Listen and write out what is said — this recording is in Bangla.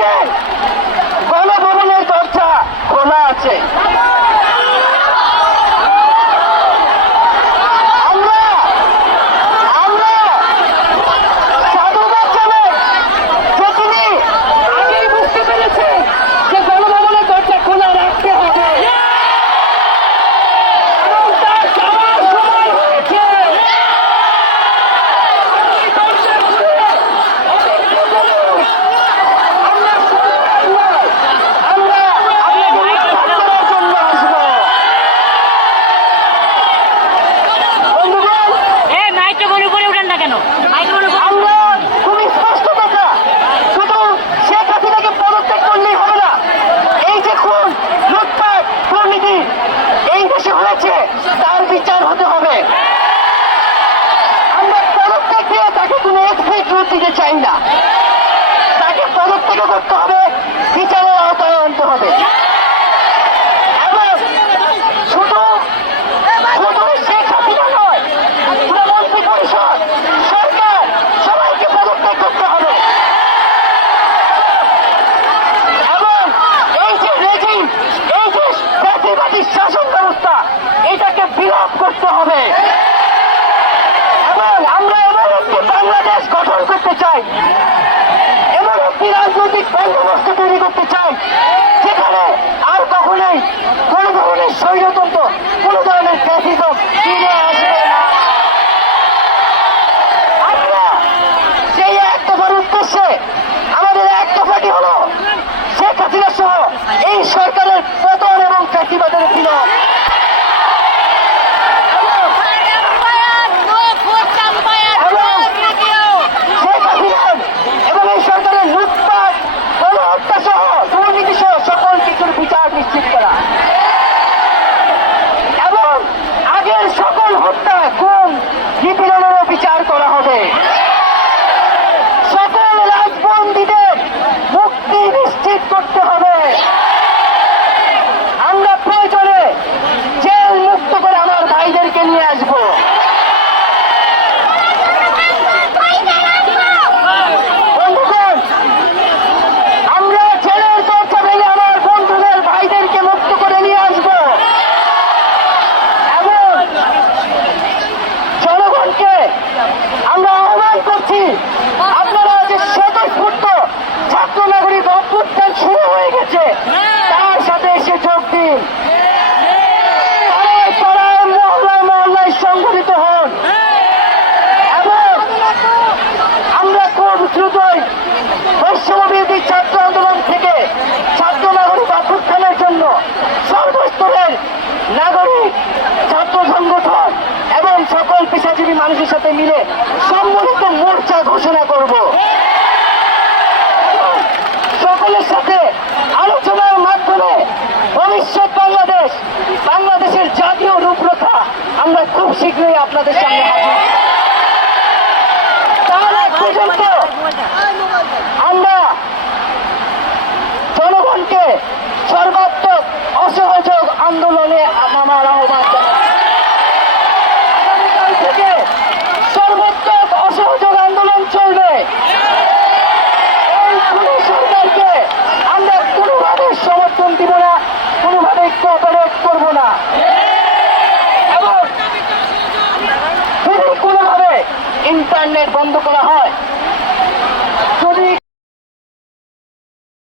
বাংলাদেশের গণভবনের দরজা খোলা আছে। তার বিচার হতে হবে। আমরা পদত্যাগ দিয়ে তাকে কোনো এক্সিট রুট দিতে চাই না। তাকে পদত্যাগ করতে হবে, বিচারের আওতায় আনতে হবে। এবং শুধু শেখ হাসিনা নয়, পুরো মন্ত্রী পরিষদ, সরকার সবাইকে পদত্যাগ করতে হবে। এবং এই যে রেজিম, এই যে জাতিবাদী শাসন ব্যবস্থা, এটাকে বিলোপ করতে হবে। এবং আমরা এমন একটি বাংলাদেশ গঠন করতে চাই, এমন একটি রাজনৈতিক বন্দোবস্ত তৈরি করতে চাই যেখানে আর কখনোই কোন ধরনের স্বৈরতন্ত্র, কোন ধরনের ফ্যাসিজম ফিরে আসবে না। আমরা সেই এক দফার উদ্দেশ্যে আমাদের এক দফাটি হলো শেখ হাসিনা সহ এই সরকারের পতন এবং ফ্যাসিবাদের বিলোপ। নিশ্চিত করা এবং আগের সকল হত্যা, খুন, নিপীড়নেরও বিচার করা হবে। সকল রাজবন্দীদের মুক্তি নিশ্চিত করতে হবে। আমরা প্রয়োজনে জেল মুক্ত করে আমার ভাইদেরকে নিয়ে আসবো। বন্ধুগণ, আমরা জেলের দরজা ভেঙে আমার বন্ধুদের ভাইদেরকে মুক্ত করে নিয়ে আসবো এবং জনগণকে আমরা আহ্বান করছি, আপনারা যে স্বতঃস্ফূর্ত ছাত্র নাগরিক অভ্যুত্থান শুরু হয়ে গেছে, তার সাথে এসে যোগ দিন। পাড়ায় পাড়ায়, মহল্লায় মহল্লায় সংগঠিত হন এবং আমরা খুব দ্রুতই বৈষম্যবিরোধী ছাত্র আন্দোলন থেকে ছাত্র নাগরিক অভ্যুত্থানের জন্য সর্বস্তরের নাগরিক, ছাত্র সংগঠন এবং সকল পেশাজীবী মানুষের সাথে মিলে সম্মিলিত মোর্চা ঘোষণা করব। সকলের সাথে আলোচনার মাধ্যমে ভবিষ্যৎ বাংলাদেশের জাতীয় রূপরেখা আমরা খুব শীঘ্রই আপনাদের সামনে হাজির। তার আগ পর্যন্ত আমরা জনগণকে সর্বাত্মক অসহযোগ আন্দোলনে নামার আহ্বান জানাই। আগামীকাল থেকে সর্বাত্মক অসহযোগ আন্দোলন চলবে। এই খুনি সরকারকে আমরা কোনোভাবে সমর্থন দিব না, কোনোভাবে কোঅপারেট করব না এবং যদি কোনোভাবে ইন্টারনেট বন্ধ করা হয়, যদি